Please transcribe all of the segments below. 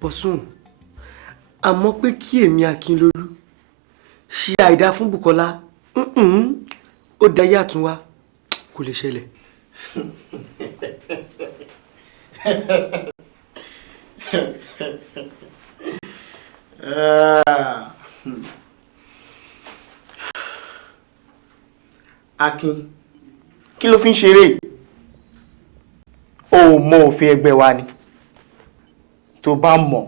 Bọ̀sùn, àmọ́ pé kí èmi Akínlolú ṣe àìdá fún Bùkọ́lá, ó dayé àtúnwá kò lè ṣẹlẹ̀. Akin, kí ló fi ń ṣeré? O mọ òfin ẹgbẹ́ wa ni. Tó bá mọ̀,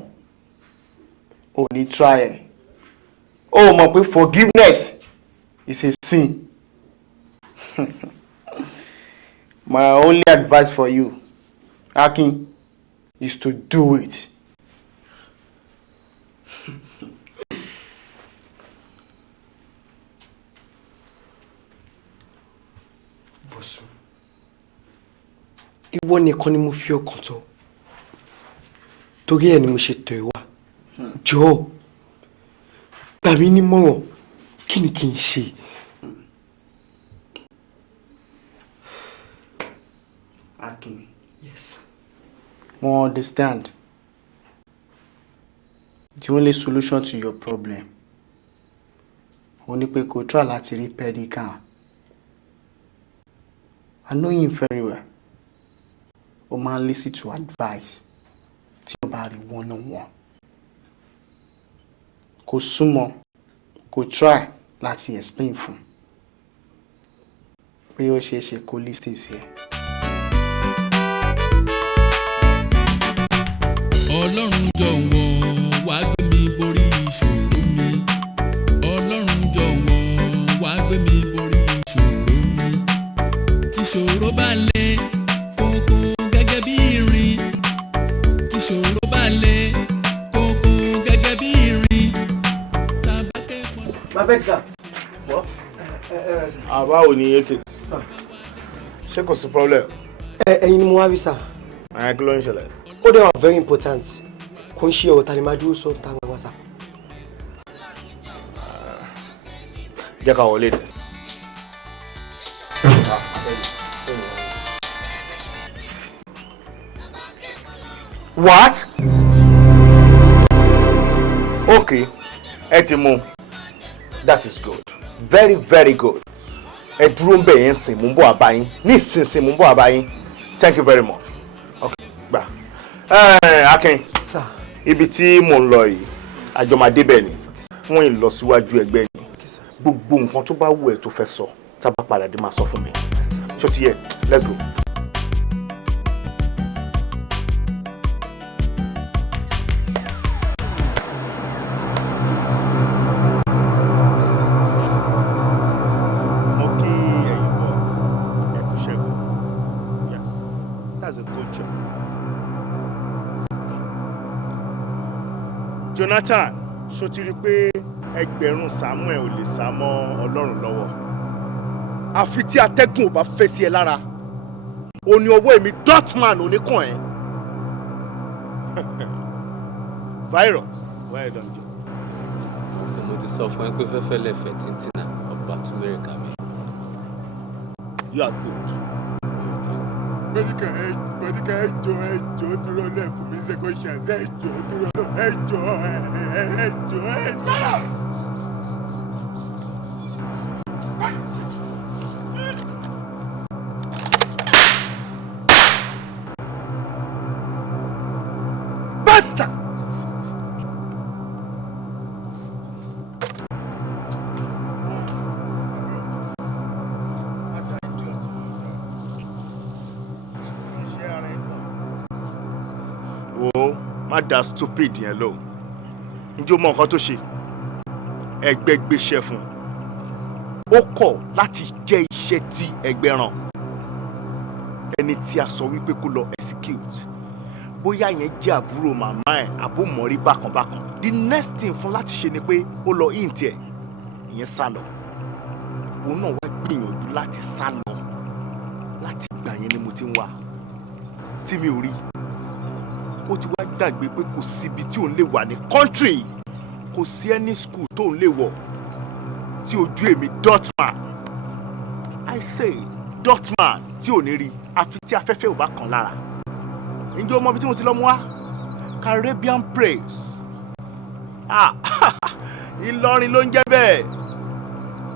o ní try ẹ̀. O mọ̀ pé forgiveness is a sin. My only advice for you, Akin, is to do it. Bọ̀sùn, ìwọ nìkan ni mo fi ọkàn tọ́. Torí ẹ̀ ni mo ṣe tọ̀ ẹ́ wá. Jọ̀ọ́, gbà mí nímọ̀ràn, kí ni kí n ṣe? Akin. Yes. Mo understand. The only solution to your problem ó ní pé kó try láti rí pedican. I know him very well. O máa listen to advice tí o bá rí one-on-one. Kó súnmọ́, kó try láti explain fún pé ó ṣeé ṣe kó listen sí ẹ. Ọlọ́run jọ̀wọ́ wá gbé mi borí ìṣòro mi. Ọlọ́run jọ̀wọ́ wá gbé mi borí ìṣòro mi. Tíṣòro bá le kókó gẹ́gẹ́ bí irin. Tíṣòro bá le kókó gẹ́gẹ́ bí irin. Tàbákẹ́ pọ̀. Bàbá ẹ̀ sà. Báwo ni Ekes? Ṣé kò sí problem? Ẹ̀yin ni mo wá rí sà. Kí ló ń ṣẹlẹ̀? Ó dẹ̀ wà very important. Kò ń ṣe ọ̀rọ̀ ta ni máa dúró sọ ta wá sà. Jẹ́ ká wọlé dé. What? Okay, ẹ ti mú. That is good. Very, very good. Ẹ dúró ń bẹ̀ yẹn sìn mú bọ̀ àbáyín. Ní ìsinsìn mú bọ̀ àbáyín. Thank you very much. Okay, gbà. Akin. Sir. Ibi tí mò ń lọ yìí, àjọ máa débẹ̀ ni fún ìlọsíwájú ẹgbẹ́ ni. Gbogbo nǹkan tó bá wù ẹ́ tó fẹ́ sọ, tá bá padà dé máa sọ fún mi. Ṣó ti yẹ? Let's go. Jonathan, ṣó ti rí pé ẹgbẹ̀rún Samuel ò lè sá mọ́ Ọlọ́run lọ́wọ́. Àfi tí atẹ́gùn ò bá fẹ́ sí ẹ lára. O ní ọwọ́ èmi Dotman oníkàn ẹ̀. Virus. Well done, Joe. Mo ti sọ fún ẹ pé fẹ́fẹ́ lẹ́fẹ̀ẹ́ tìǹtìǹà ọba tún mẹ́rin kà mí. You are good. Mẹ́ríkà ẹjọ́ dúró lẹ́ẹ̀kú mi ṣe kó ṣàṣẹ ẹjọ́ dúró ẹjọ́. Basta! Wo má da stupid yẹn lọ. Ǹjẹ́ o mọ nǹkan tó ṣe? Ẹgbẹ́ gbéṣẹ́ fún. Ó kọ̀ láti jẹ́ iṣẹ́ tí ẹgbẹ́ rán. Ẹni tí a sọ wípé kó lọ execute. Bóyá yẹn jẹ́ àbúrò màmá ẹ̀ àbó mọ̀rí bákanbákan. The next thing fún láti ṣe ni pé ó lọ int ẹ̀. Ìyẹn sá lọ. Òun náà wá gbìyànjú láti sá lọ. Láti gbà yẹn ni mo ti ń wá. Tí mi ò rí. Ó ti wá gbàgbé pé kò síbi tí òun lè wà ní country. Kò sí any school tó òun lè wọ̀. Tí ojú èmi Dotman. I say Dotman tí ò ní rí. Àfi tí afẹ́fẹ́ ò bá kàn lára. Ǹjẹ́ o mọ ibi tí mo ti lọ mú wá? Caribbean praise. Ìlọrin ló ń jẹ́ bẹ́ẹ̀.